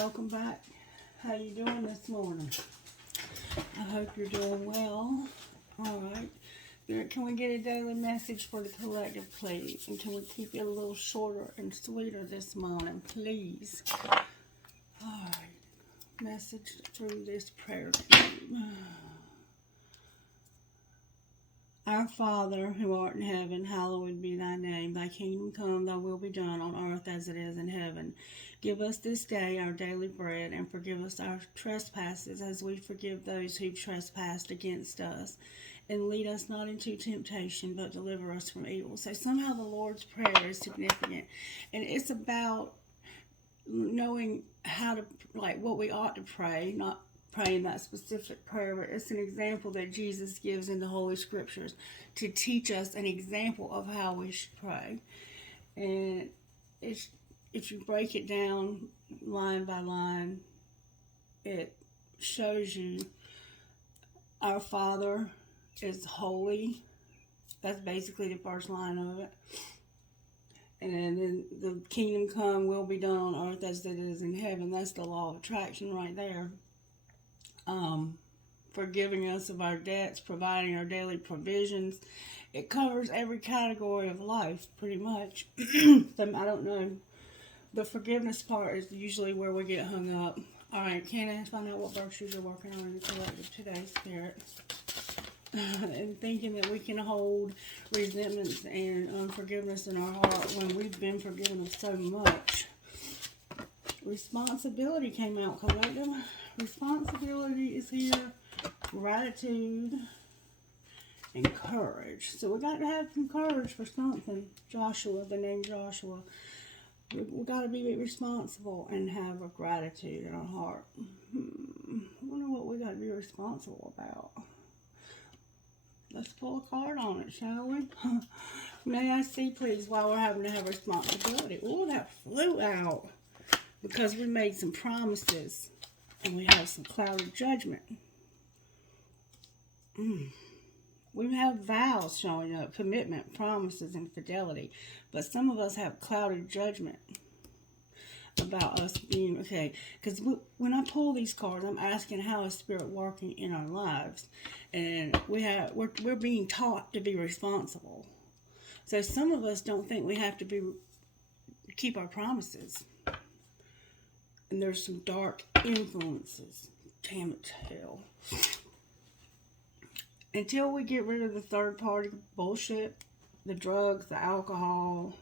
welcome back. How you doing this morning? I hope you're doing well. Alright. Can we get a daily message for the collective, please? And can we keep it a little shorter and sweeter this morning, please? Alright. Message through this prayer cube. Our Father, who art in heaven, hallowed be thy name. Thy kingdom come, thy will be done on earth as it is in heaven. Give us this day our daily bread, and forgive us our trespasses as we forgive those who trespassed against us. And lead us not into temptation, but deliver us from evil. So somehow the Lord's Prayer is significant. And it's about knowing how to, like, what we ought to pray, not praying that specific prayer, but it's an example that Jesus gives in the Holy Scriptures to teach us an example of how we should pray. And it's, if you break it down line by line, it shows you our Father is holy. That's basically the first line of it. And then the kingdom come, will be done on earth as it is in heaven. That's the law of attraction right there. Forgiving us of our debts, providing our daily provisions. It covers every category of life, pretty much. I don't know. The forgiveness part is usually where we get hung up. Alright, can I find out what virtues you're working on in the collective today, Spirit? And thinking that we can hold resentments and unforgiveness in our heart when we've been forgiven of so much. Responsibility came out, collective. Responsibility is here. Gratitude and courage. So we got to have some courage for something. Joshua, the name Joshua. We got to be responsible and have a gratitude in our heart. I wonder what we got to be responsible about. Let's pull a card on it, shall we? May I see, please, why we're having to have responsibility. Oh, that flew out. Because we made some promises. And we have some clouded judgment. We have vows showing up. Commitment, promises, and fidelity. But some of us have clouded judgment about us being okay. Because when I pull these cards, I'm asking how is Spirit working in our lives. And we're being taught to be responsible. So some of us don't think we have to keep our promises. And there's some dark influences. Damn it to hell. Until we get rid of the third party bullshit, the drugs, the alcohol,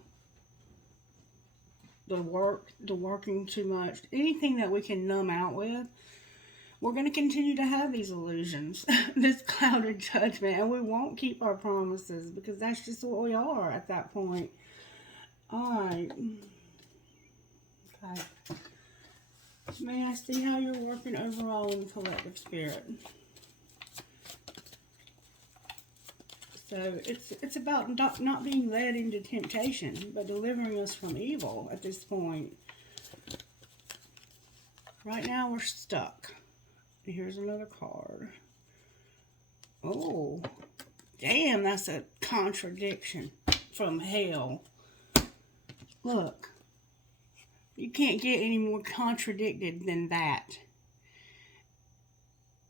the working too much, anything that we can numb out with, we're going to continue to have these illusions, this clouded judgment, and we won't keep our promises because that's just what we are at that point. Alright. Okay. May I see how you're working overall in the collective, Spirit? So it's about not being led into temptation, but delivering us from evil at this point. Right now we're stuck. Here's another card. Oh, damn, that's a contradiction from hell. Look. You can't get any more contradicted than that.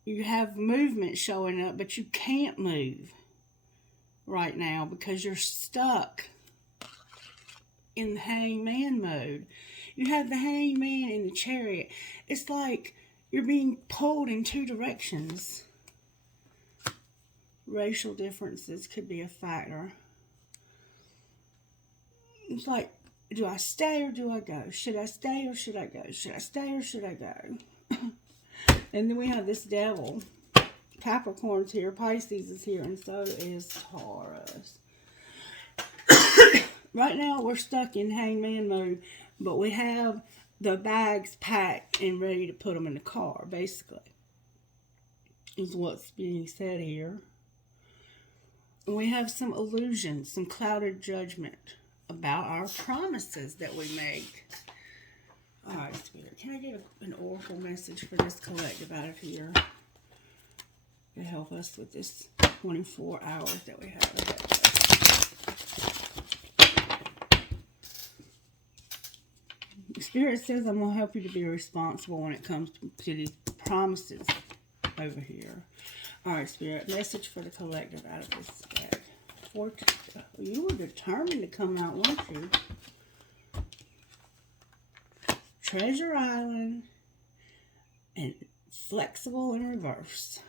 You have movement showing up, but you can't move right now because you're stuck in the hangman mode. You have the hangman in the chariot. It's like you're being pulled in two directions. Racial differences could be a factor. It's like, do I stay or do I go? Should I stay or should I go? Should I stay or should I go? And then we have this devil. Capricorn's here. Pisces is here. And so is Taurus. Right now we're stuck in hangman mode. But we have the bags packed and ready to put them in the car. Basically. Is what's being said here. And we have some illusions. Some clouded judgment about our promises that we make. Alright, Spirit, can I get an oracle message for this collective out of here to help us with this 24 hours that we have ahead of us? Spirit says I'm going to help you to be responsible when it comes to these promises over here. All right, Spirit, message for the collective out of this deck. You were determined to come out, weren't you? Treasure Island and flexible in reverse.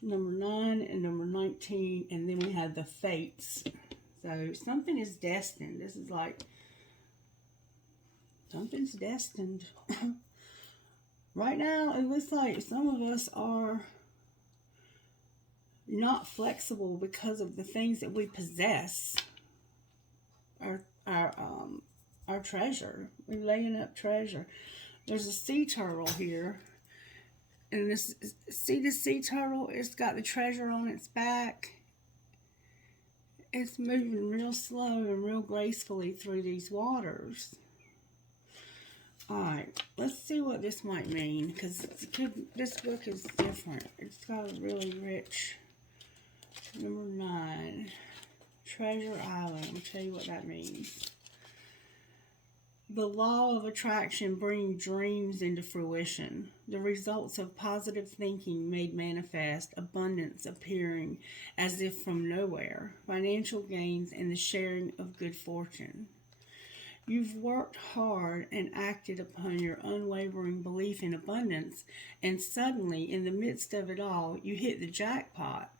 Number 9 and number 19, and then we have the fates. So something is destined. This is like something's destined. Right now, it looks like some of us are not flexible because of the things that we possess. Our treasure. We're laying up treasure. There's a sea turtle here. And this, see the sea turtle? It's got the treasure on its back. It's moving real slow and real gracefully through these waters. Alright, let's see what this might mean, because this book is different. It's got a really rich, number 9, Treasure Island. I'll tell you what that means. The law of attraction brings dreams into fruition. The results of positive thinking made manifest, abundance appearing as if from nowhere, financial gains, and the sharing of good fortune. You've worked hard and acted upon your unwavering belief in abundance, and suddenly, in the midst of it all, you hit the jackpot.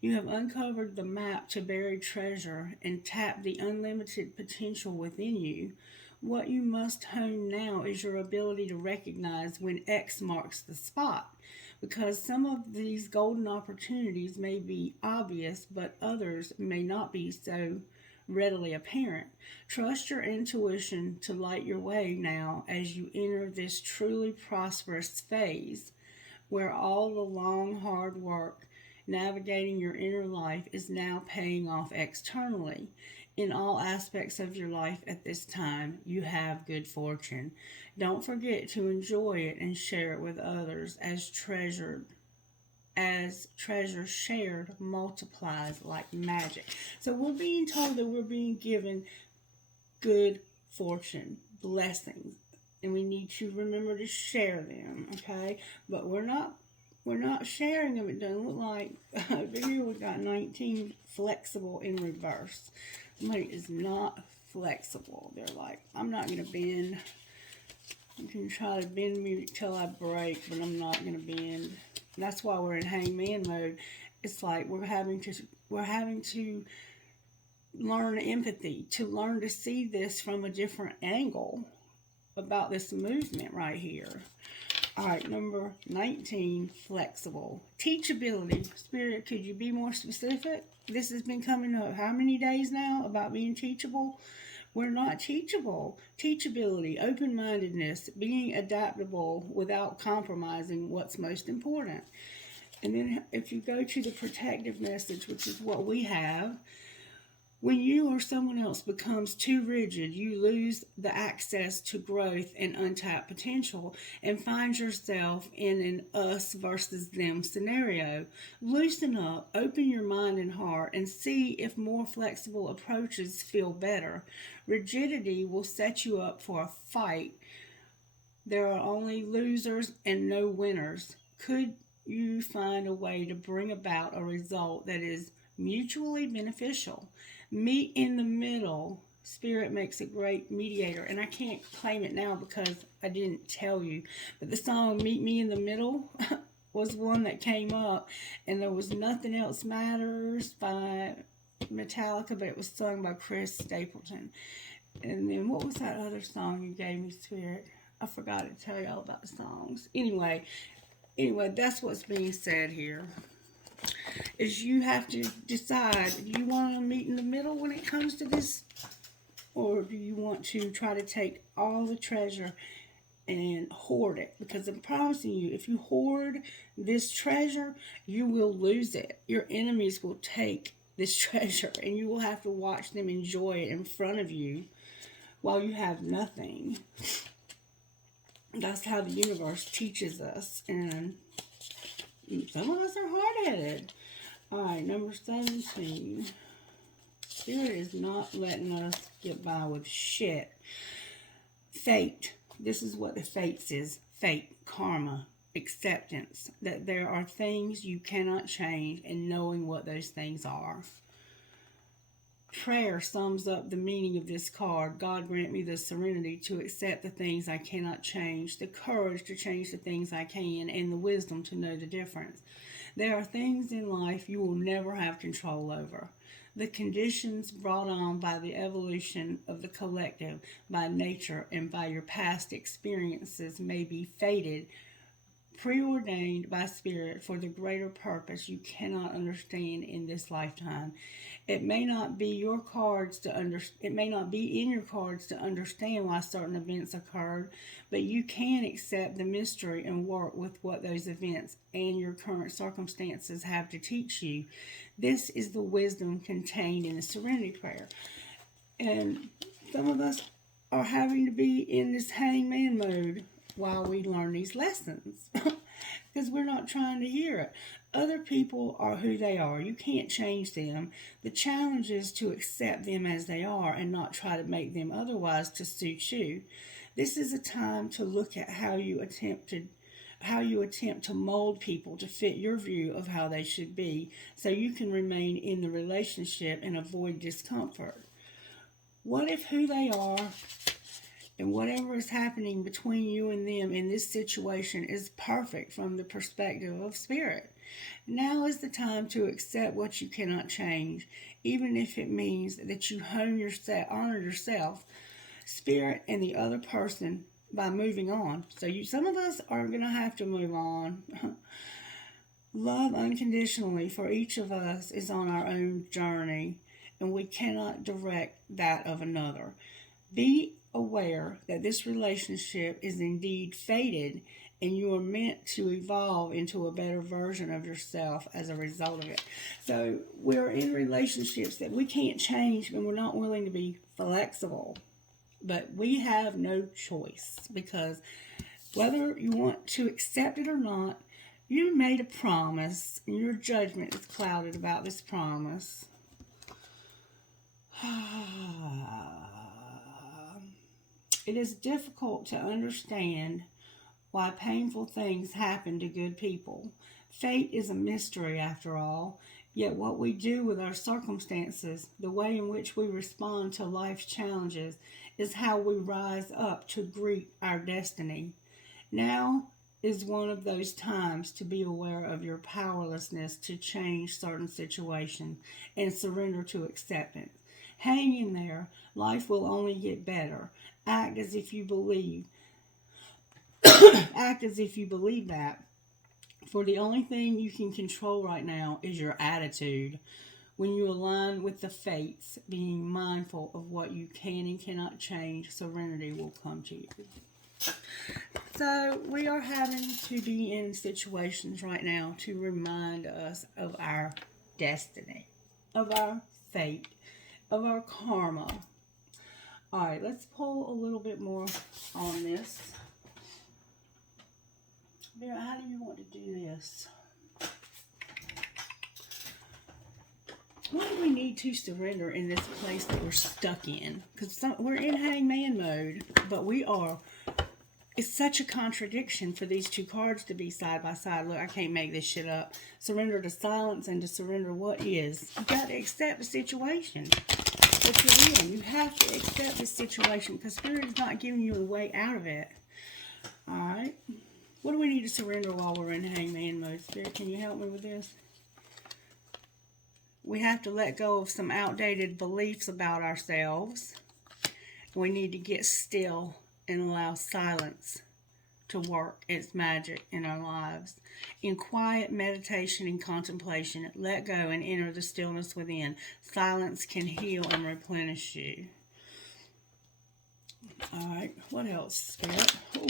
You have uncovered the map to buried treasure and tapped the unlimited potential within you. What you must hone now is your ability to recognize when X marks the spot, because some of these golden opportunities may be obvious, but others may not be so readily apparent. Trust your intuition to light your way now as you enter this truly prosperous phase, where all the long, hard work navigating your inner life is now paying off externally. In all aspects of your life at this time, you have good fortune. Don't forget to enjoy it and share it with others, as treasure shared multiplies like magic. So we're being told that we're being given good fortune, blessings, and we need to remember to share them, okay? But we're not sharing them. It doesn't look like over here we got 19, flexible in reverse. Somebody is not flexible. They're like, I'm not going to bend. You can try to bend me till I break, but I'm not going to bend. That's why we're in hangman mode. It's like we're having to learn empathy, to learn to see this from a different angle about this movement right here. All right, number 19, flexible. Teachability. Spirit, could you be more specific? This has been coming up how many days now about being teachable? We're not teachable. Teachability, open-mindedness, being adaptable without compromising what's most important. And then if you go to the protective message, which is what we have, when you or someone else becomes too rigid, you lose the access to growth and untapped potential and find yourself in an us versus them scenario. Loosen up, open your mind and heart, and see if more flexible approaches feel better. Rigidity will set you up for a fight. There are only losers and no winners. Could you find a way to bring about a result that is mutually beneficial? Meet in the middle. Spirit makes a great mediator. And I can't claim it now because I didn't tell you. But the song Meet Me in the Middle was one that came up. And there was Nothing Else Matters by Metallica, but it was sung by Chris Stapleton. And then what was that other song you gave me, Spirit? I forgot to tell y'all about the songs. Anyway, that's what's being said here. Is you have to decide, do you want to meet in the middle when it comes to this? Or do you want to try to take all the treasure and hoard it? Because I'm promising you, if you hoard this treasure, you will lose it. Your enemies will take this treasure and you will have to watch them enjoy it in front of you while you have nothing. That's how the universe teaches us. And some of us are hard-headed. All right, number 17. Spirit is not letting us get by with shit. Fate. This is what the fates is. Fate, karma, acceptance. That there are things you cannot change, and knowing what those things are. Prayer sums up the meaning of this card. God grant me the serenity to accept the things I cannot change, the courage to change the things I can, and the wisdom to know the difference. There are things in life you will never have control over. The conditions brought on by the evolution of the collective, by nature, and by your past experiences may be fated, preordained by spirit for the greater purpose you cannot understand in this lifetime. It may not be it may not be in your cards to understand why certain events occurred, but you can accept the mystery and work with what those events and your current circumstances have to teach you. This is the wisdom contained in the Serenity Prayer. And some of us are having to be in this hangman mode while we learn these lessons because we're not trying to hear it. Other people are who they are. You can't change them. The challenge is to accept them as they are and not try to make them otherwise to suit you. This is a time to look at how you attempt to mold people to fit your view of how they should be, so you can remain in the relationship and avoid discomfort. What if who they are and whatever is happening between you and them in this situation is perfect from the perspective of spirit? Now is the time to accept what you cannot change, even if it means that you honor yourself, spirit, and the other person by moving on. So some of us are going to have to move on. Love unconditionally for each of us is on our own journey, and we cannot direct that of another. Be aware that this relationship is indeed fated, and you are meant to evolve into a better version of yourself as a result of it. So we're in relationships that we can't change, and we're not willing to be flexible. But we have no choice, because whether you want to accept it or not, you made a promise, and your judgment is clouded about this promise. It is difficult to understand why painful things happen to good people. Fate is a mystery after all, yet what we do with our circumstances, the way in which we respond to life's challenges, is how we rise up to greet our destiny. Now is one of those times to be aware of your powerlessness to change certain situations and surrender to acceptance. Hang in there. Life will only get better. Act as if you believe. Act as if you believe that. For the only thing you can control right now is your attitude. When you align with the fates, being mindful of what you can and cannot change, serenity will come to you. So we are having to be in situations right now to remind us of our destiny, of our fate, of our karma. All right, let's pull a little bit more on this. Vera, how do you want to do this? What do we need to surrender in this place that we're stuck in? Because we're in hangman mode, but we are. It's such a contradiction for these two cards to be side by side. Look, I can't make this shit up. Surrender to silence and to surrender what is. You got to accept the situation that you're in. You have to accept the situation because Spirit is not giving you a way out of it. All right. What do we need to surrender while we're in hangman mode? Spirit, can you help me with this? We have to let go of some outdated beliefs about ourselves. We need to get still and allow silence to work its magic in our lives. In quiet meditation and contemplation, let go and enter the stillness within. Silence can heal and replenish you. All right, what else, Spirit? Ooh.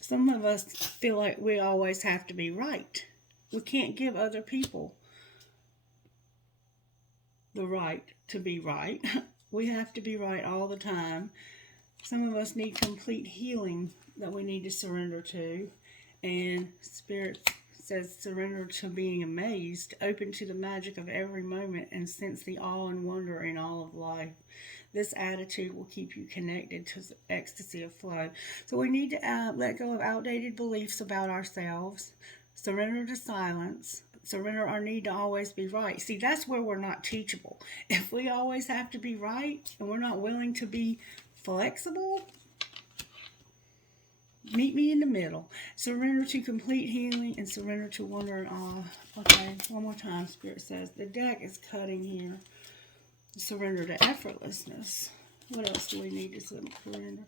Some of us feel like we always have to be right. We can't give other people the right to be right. We have to be right all the time. Some of us need complete healing that we need to surrender to. And Spirit says surrender to being amazed, open to the magic of every moment, and sense the awe and wonder in all of life. This attitude will keep you connected to the ecstasy of flow. So we need to let go of outdated beliefs about ourselves, surrender to silence, surrender our need to always be right. See, that's where we're not teachable. If we always have to be right and we're not willing to be flexible, meet me in the middle. Surrender to complete healing and surrender to wonder and awe. Okay, one more time. Spirit says the deck is cutting here. Surrender to effortlessness. What else do we need to surrender?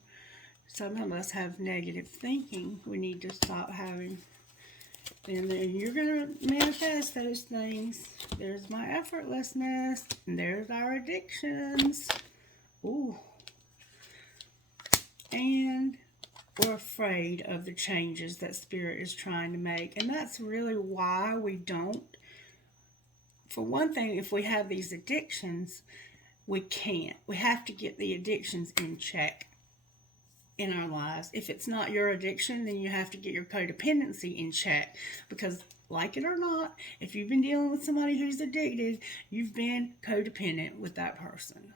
Some of us have negative thinking. We need to stop having. And then you're going to manifest those things. There's my effortlessness. And there's our addictions. Ooh. And we're afraid of the changes that Spirit is trying to make. And that's really why we don't. For one thing, if we have these addictions, we can't. We have to get the addictions in check in our lives. If it's not your addiction, then you have to get your codependency in check. Because, like it or not, if you've been dealing with somebody who's addicted, you've been codependent with that person.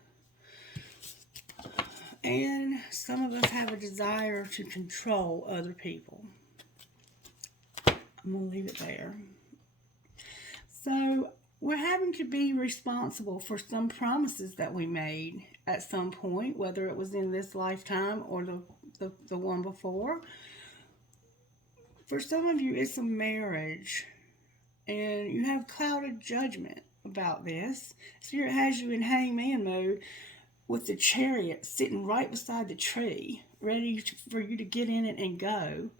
And some of us have a desire to control other people. I'm going to leave it there. So, we're having to be responsible for some promises that we made at some point, whether it was in this lifetime or the one before. For some of you, it's a marriage, and you have clouded judgment about this. Spirit has you in hangman mode with the chariot sitting right beside the tree, ready for you to get in it and go.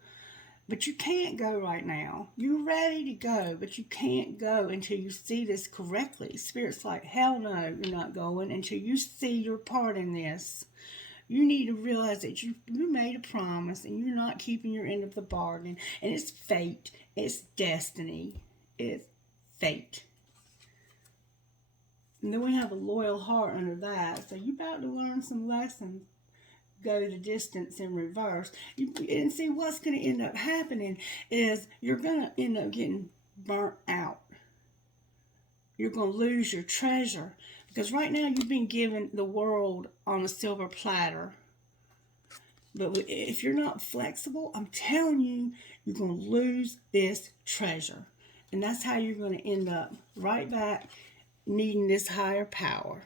But you can't go right now. You're ready to go, but you can't go until you see this correctly. Spirit's like, hell no, you're not going until you see your part in this. You need to realize that you made a promise and you're not keeping your end of the bargain. And it's fate. It's destiny. It's fate. And then we have a loyal heart under that. So you're about to learn some lessons. Go the distance in reverse. And see, what's going to end up happening is you're going to end up getting burnt out. You're going to lose your treasure. Because right now you've been given the world on a silver platter. But if you're not flexible, I'm telling you, you're going to lose this treasure. And that's how you're going to end up right back needing this higher power.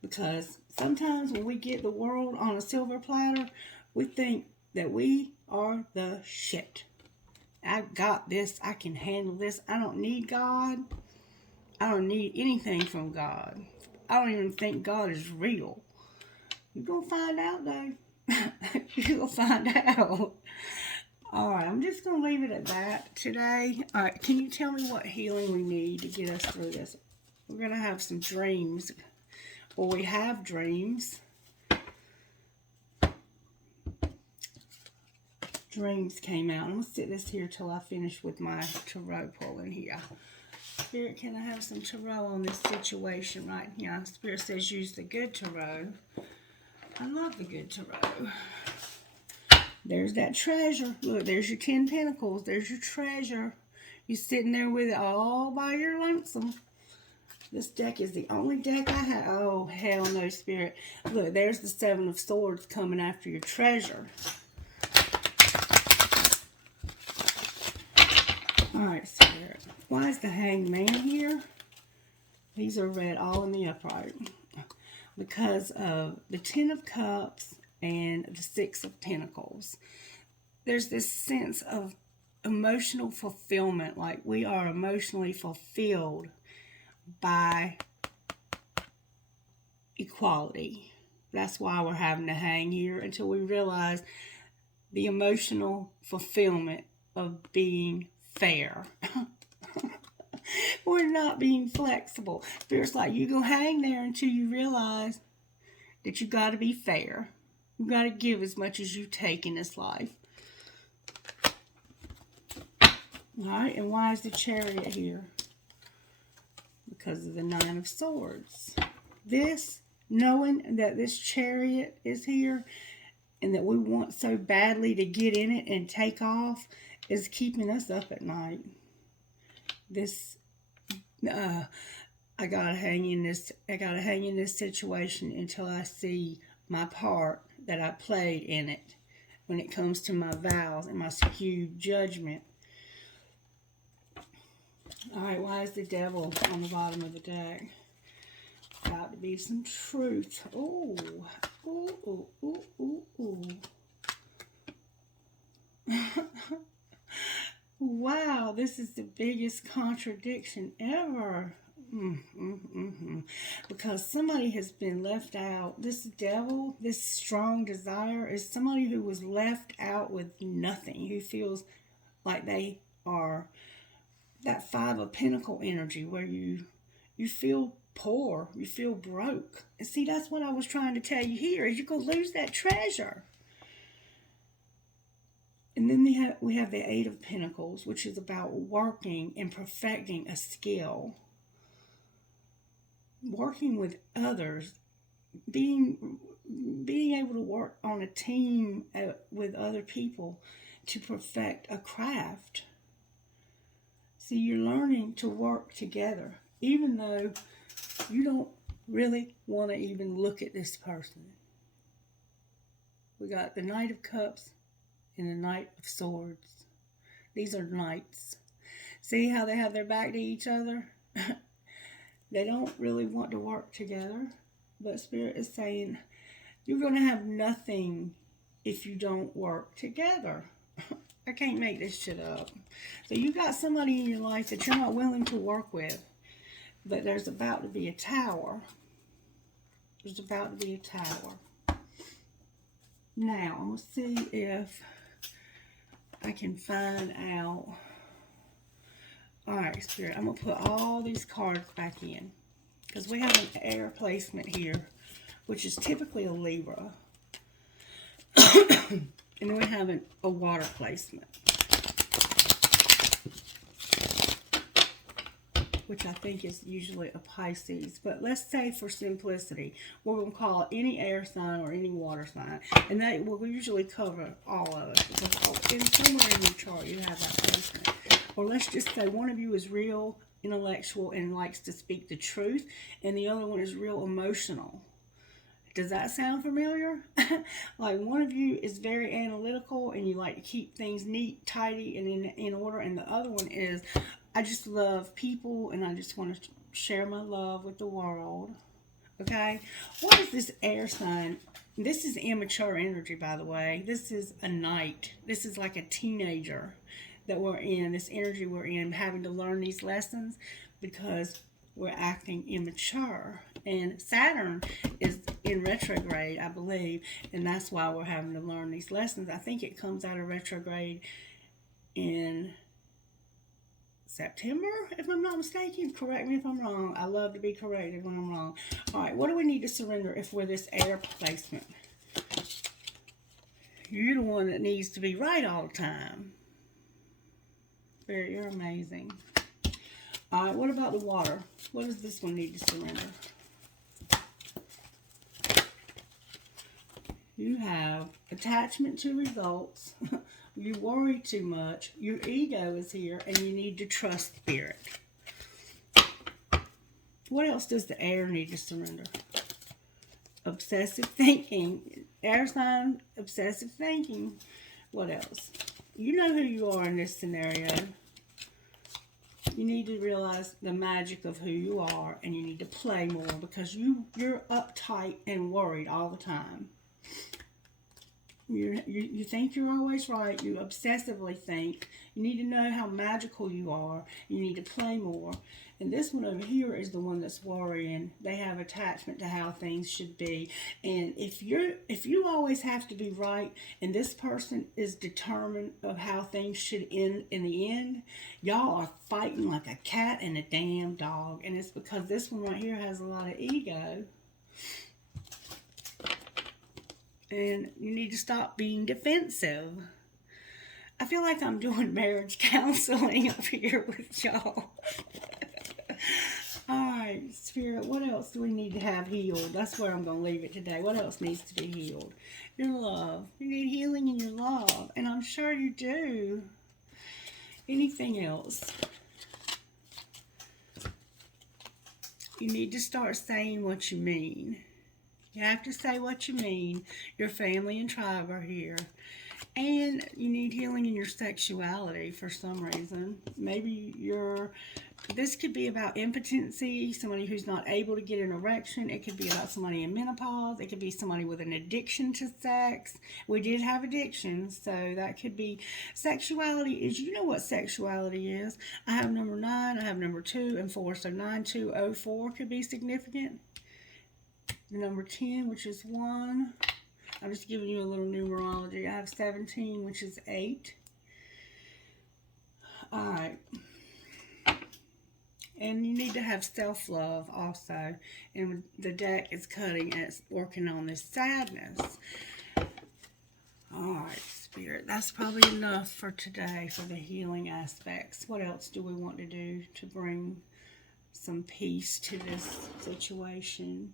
Because sometimes when we get the world on a silver platter, we think that we are the shit. I got this. I can handle this. I don't need God. I don't need anything from God. I don't even think God is real. You're going to find out, though. You're going to find out. All right, I'm just going to leave it at that today. All right, can you tell me what healing we need to get us through this? We're going to have some dreams. Well, we have dreams. Dreams came out. I'm going to sit this here till I finish with my tarot pulling here. Spirit, can I have some tarot on this situation right here? Spirit says use the good tarot. I love the good tarot. There's that treasure. Look, there's your 10 pentacles. There's your treasure. You're sitting there with it all by your lonesome. This deck is the only deck I have. Oh, hell no, Spirit. Look, there's the 7 of Swords coming after your treasure. Alright, Spirit. Why is the Hangman here? These are red all in the upright. Because of the 10 of Cups and the 6 of Pentacles. There's this sense of emotional fulfillment. Like we are emotionally fulfilled by equality. That's why we're having to hang here until we realize the emotional fulfillment of being fair. We're not being flexible. Spirit's like, you go hang there until you realize that you got to be fair. You got to give as much as you take in this life. Alright, and why is the Chariot here? Because of the 9 of Swords. This, knowing that this Chariot is here and that we want so badly to get in it and take off, is keeping us up at night. This, I I gotta hang in this situation until I see my part that I played in it when it comes to my vows and my skewed judgment. Alright, why is the devil on the bottom of the deck? Got to be some truth. Ooh. Ooh, ooh, ooh, ooh, ooh. Wow, this is the biggest contradiction ever. Because somebody has been left out. This devil, this strong desire, is somebody who was left out with nothing, who feels like they are that Five of Pentacle energy where you feel poor, you feel broke. And see, that's what I was trying to tell you here, is you're going to lose that treasure. And then we have the Eight of Pentacles, which is about working and perfecting a skill. Working with others, being able to work on a team with other people to perfect a craft. See, you're learning to work together, even though you don't really want to even look at this person. We got the Knight of Cups and the Knight of Swords. These are knights. See how they have their back to each other? They don't really want to work together, but Spirit is saying you're going to have nothing if you don't work together. I can't make this shit up. So you got somebody in your life that you're not willing to work with, but there's about to be a tower. There's about to be a tower. Now, I'm going to see if I can find out. Alright, Spirit, I'm going to put all these cards back in. Because we have an air placement here, which is typically a Libra. And then we have a water placement, which I think is usually a Pisces. But let's say for simplicity, we're going to call it any air sign or any water sign. And that will usually cover all of it. Because somewhere in your chart you have that placement. Or let's just say one of you is real intellectual and likes to speak the truth, and the other one is real emotional. Does that sound familiar? Like one of you is very analytical and you like to keep things neat, tidy, and in order, and the other one is, I just love people and I just want to share my love with the world. Okay? What is this air sign? This is immature energy, by the way. This is a knight. This is like a teenager that we're in, this energy we're in, having to learn these lessons because we're acting immature. And Saturn is in retrograde, I believe, and that's why we're having to learn these lessons. I think it comes out of retrograde in September, if I'm not mistaken. Correct me if I'm wrong. I love to be corrected when I'm wrong. All right, what do we need to surrender if we're this air placement? You're the one that needs to be right all the time. Spirit, you're amazing. All right, what about the water? What does this one need to surrender? You have attachment to results. You worry too much. Your ego is here, and you need to trust Spirit. What else does the air need to surrender? Obsessive thinking. Air sign, obsessive thinking. What else? You know who you are in this scenario. You need to realize the magic of who you are, and you need to play more because you're uptight and worried all the time. You think you're always right. You obsessively think. You need to know how magical you are. You need to play more. And this one over here is the one that's worrying. They have attachment to how things should be. And if you always have to be right, and this person is determined of how things should end in the end, y'all are fighting like a cat and a damn dog. And it's because this one right here has a lot of ego. And you need to stop being defensive. I feel like I'm doing marriage counseling up here with y'all. Alright, Spirit, what else do we need to have healed? That's where I'm going to leave it today. What else needs to be healed? Your love. You need healing in your love. And I'm sure you do. Anything else? You need to start saying what you mean. You have to say what you mean. Your family and tribe are here. And you need healing in your sexuality for some reason. Maybe this could be about impotency, somebody who's not able to get an erection. It could be about somebody in menopause. It could be somebody with an addiction to sex. We did have addictions, so that could be sexuality. You know what sexuality is. I have number 9, I have number 2 and 4, so 9204 could be significant. Number 10, which is 1. I'm just giving you a little numerology. I have 17, which is 8. Alright. And you need to have self-love also. And the deck is cutting and it's working on this sadness. Alright, Spirit. That's probably enough for today for the healing aspects. What else do we want to do to bring some peace to this situation?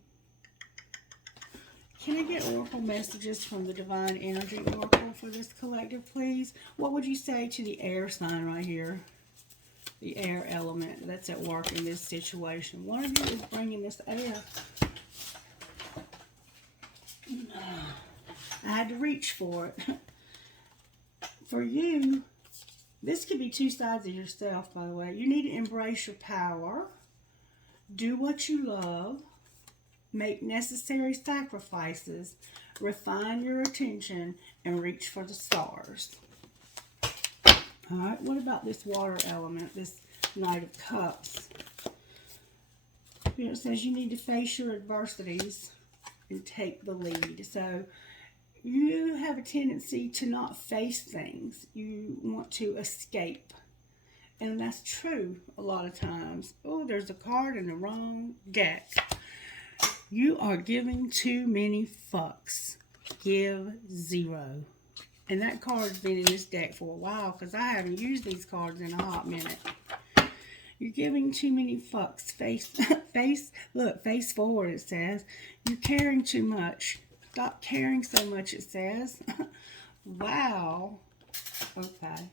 Can I get oracle messages from the Divine Energy Oracle for this collective, please? What would you say to the air sign right here? The air element that's at work in this situation. One of you is bringing this air. I had to reach for it. For you, this could be two sides of yourself, by the way. You need to embrace your power. Do what you love. Make necessary sacrifices, refine your attention, and reach for the stars. Alright, what about this water element, this Knight of Cups? Here it says you need to face your adversities and take the lead. So you have a tendency to not face things. You want to escape. And that's true a lot of times. Oh, there's a card in the wrong deck. You are giving too many fucks. Give 0. And that card's been in this deck for a while because I haven't used these cards in a hot minute. You're giving too many fucks. Face forward, it says. You're caring too much. Stop caring so much, it says. Wow. Okay.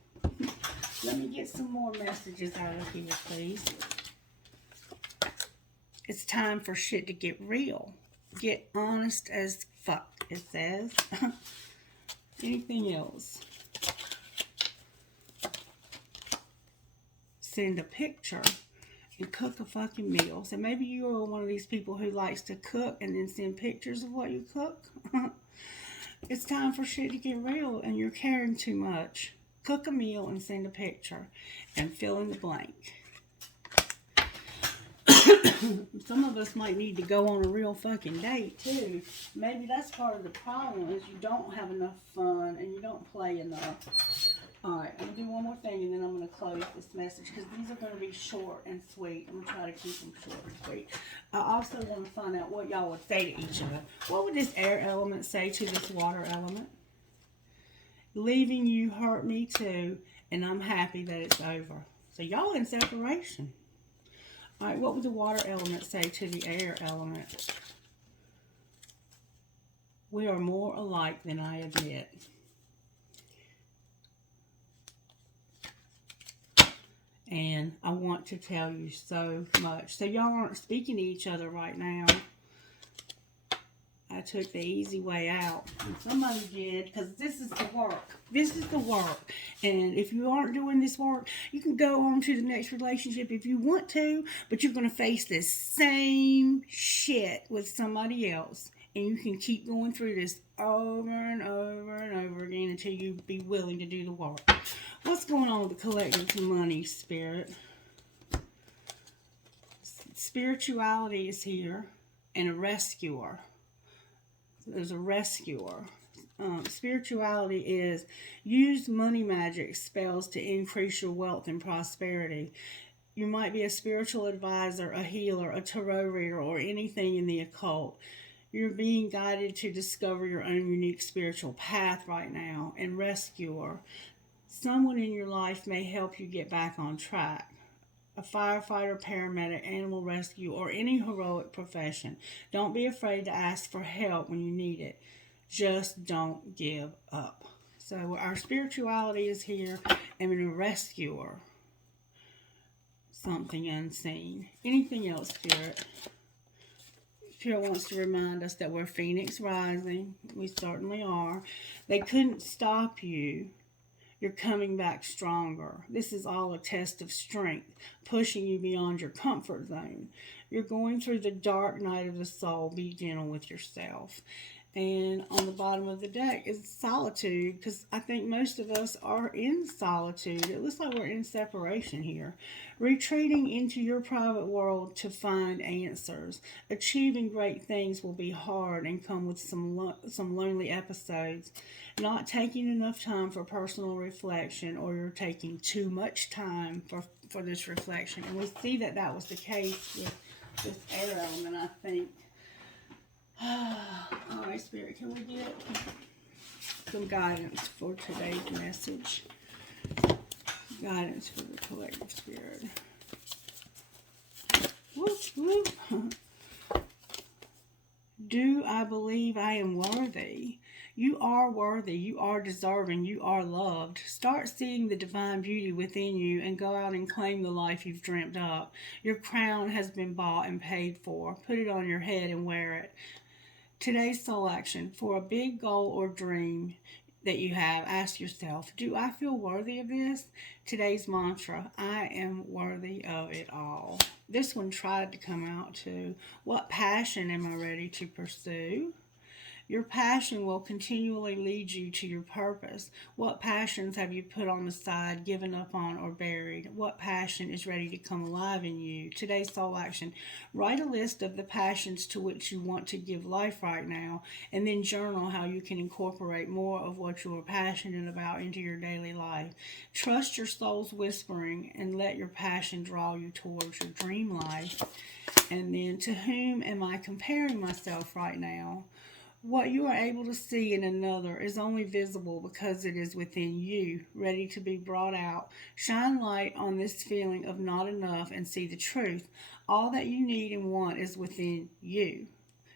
Let me get some more messages out of here, please. It's time for shit to get real. Get honest as fuck, it says. Anything else? Send a picture and cook a fucking meal. So maybe you are one of these people who likes to cook and then send pictures of what you cook. It's time for shit to get real and you're caring too much. Cook a meal and send a picture and fill in the blank. Some of us might need to go on a real fucking date too. Maybe that's part of the problem is you don't have enough fun and you don't play enough. Alright, I'm going to do one more thing and then I'm going to close this message because these are going to be short and sweet. I'm going to try to keep them short and sweet. I also want to find out what y'all would say to each other. What would this air element say to this water element? Leaving you hurt me too and I'm happy that it's over. So y'all in separation. Alright, what would the water element say to the air element? We are more alike than I admit. And I want to tell you so much. So y'all aren't speaking to each other right now. I took the easy way out. And somebody did, because this is the work. This is the work. And if you aren't doing this work, you can go on to the next relationship if you want to, but you're going to face this same shit with somebody else. And you can keep going through this over and over and over again until you be willing to do the work. What's going on with the collective money, Spirit? Spirituality is here and a rescuer. There's a rescuer. Spirituality is use money magic spells to increase your wealth and prosperity. You might be a spiritual advisor, a healer, a tarot reader, or anything in the occult. You're being guided to discover your own unique spiritual path right now. And rescuer. Someone in your life may help you get back on track. A firefighter, paramedic, animal rescue, or any heroic profession. Don't be afraid to ask for help when you need it. Just don't give up. So our spirituality is here and a rescuer. something unseen. Anything else, Spirit? Spirit wants to remind us that we're Phoenix rising. We certainly are. They couldn't stop you. You're coming back stronger. This is all a test of strength, pushing you beyond your comfort zone. You're going through the dark night of the soul. Be gentle with yourself. And on the bottom of the deck is solitude, because I think most of us are in solitude. It looks like we're in separation here. Retreating into your private world to find answers. Achieving great things will be hard and come with some lonely episodes. Not taking enough time for personal reflection, or you're taking too much time for this reflection. And we see that that was the case with this air element, I think. All right, Spirit, can we get some guidance for today's message? Guidance for the collective spirit. Whoop, whoop. Do I believe I am worthy? You are worthy. You are deserving. You are loved. Start seeing the divine beauty within you and go out and claim the life you've dreamt up. Your crown has been bought and paid for. Put it on your head and wear it. Today's soul action. For a big goal or dream that you have, ask yourself, do I feel worthy of this? Today's mantra, I am worthy of it all. This one tried to come out too. What passion am I ready to pursue? Your passion will continually lead you to your purpose. What passions have you put on the side, given up on, or buried? What passion is ready to come alive in you? Today's soul action. Write a list of the passions to which you want to give life right now, and then journal how you can incorporate more of what you are passionate about into your daily life. Trust your soul's whispering and let your passion draw you towards your dream life. And then, to whom am I comparing myself right now? What you are able to see in another is only visible because it is within you, ready to be brought out. Shine light on this feeling of not enough and see the truth. All that you need and want is within you.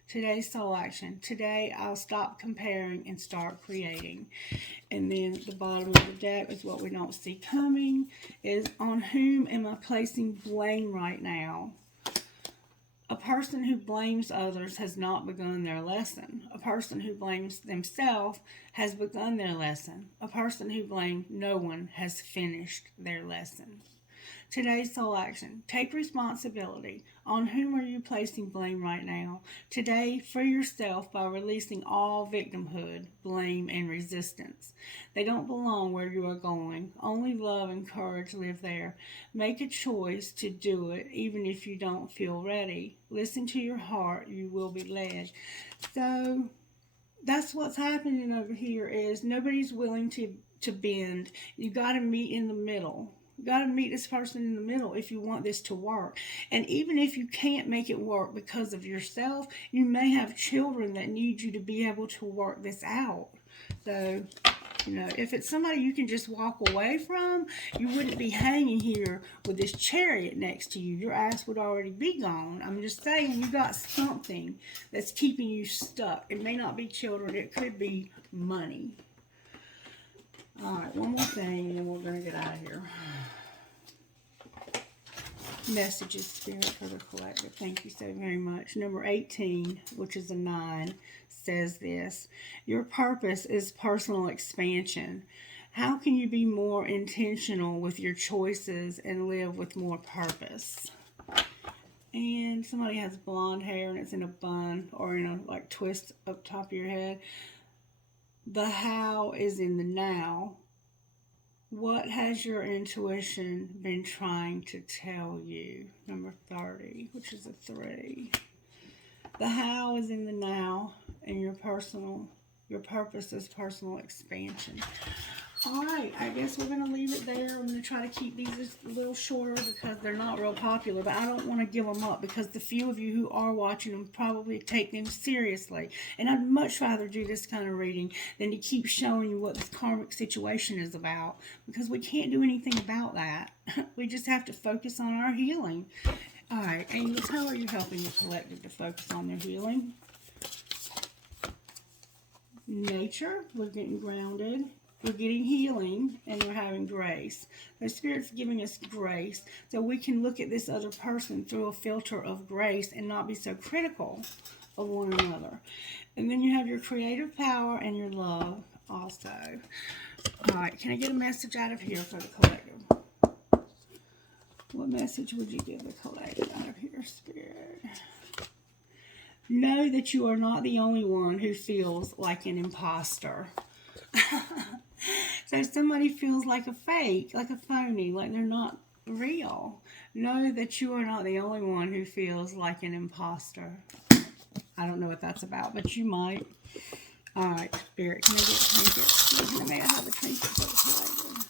Today's soul action. Today I'll stop comparing and start creating. And then the bottom of the deck is what we don't see coming, is on whom am I placing blame right now? A person who blames others has not begun their lesson. A person who blames themselves has begun their lesson. A person who blames no one has finished their lesson. Today's soul action. Take responsibility. On whom are you placing blame right now? Today, free yourself by releasing all victimhood, blame, and resistance. They don't belong where you are going. Only love and courage live there. Make a choice to do it, even if you don't feel ready. Listen to your heart. You will be led. So that's what's happening over here, is nobody's willing to bend. You got to meet in the middle. You got to meet this person in the middle if you want this to work. And even if you can't make it work because of yourself, you may have children that need you to be able to work this out. So, if it's somebody you can just walk away from, you wouldn't be hanging here with this chariot next to you. Your ass would already be gone. I'm just saying, you got something that's keeping you stuck. It may not be children. It could be money. All right, one more thing, and then we're going to get out of here. Messages, Spirit, for the collective. Thank you so very much. Number 18, which is a 9, says this. Your purpose is personal expansion. How can you be more intentional with your choices and live with more purpose? And somebody has blonde hair and it's in a bun or in a twist up top of your head. The how is in the now. What has your intuition been trying to tell you? Number 30, which is a 3. The how is in the now, and your purpose is personal expansion. All right, I guess we're going to leave it there. I'm going to try to keep these a little shorter because they're not real popular, but I don't want to give them up because the few of you who are watching them probably take them seriously. And I'd much rather do this kind of reading than to keep showing you what this karmic situation is about, because we can't do anything about that. We just have to focus on our healing. All right, angels, how are you helping the collective to focus on their healing? Nature, we're getting grounded. we're getting healing, and we're having grace. The Spirit's giving us grace so we can look at this other person through a filter of grace and not be so critical of one another. And then you have your creative power and your love also. All right, can I get a message out of here for the collective? What message would you give the collective out of here, Spirit? Know that you are not the only one who feels like an imposter. So somebody feels like a fake, like a phony, like they're not real. Know that you are not the only one who feels like an imposter. I don't know what that's about, but you might. All right, Spirit, can I get trinkets? May I have a trinket for the collective?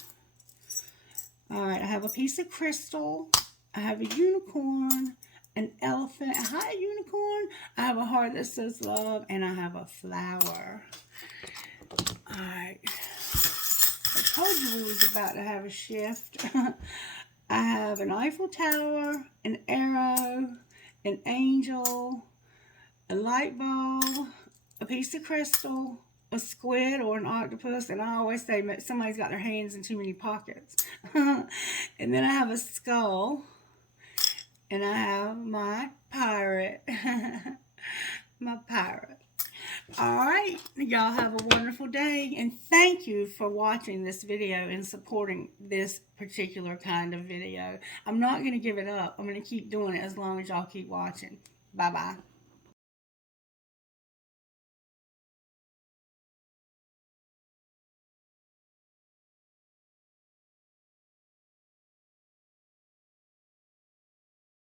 All right, I have a piece of crystal. I have a unicorn, an elephant, a high unicorn. I have a heart that says love, and I have a flower. All right. I told you we was about to have a shift. I have an Eiffel Tower, an arrow, an angel, a light bulb, a piece of crystal, a squid or an octopus, and I always say somebody's got their hands in too many pockets. And then I have a skull, and I have my pirate. My pirate. All right, y'all have a wonderful day, and thank you for watching this video and supporting this particular kind of video. I'm not going to give it up. I'm going to keep doing it as long as y'all keep watching. Bye-bye.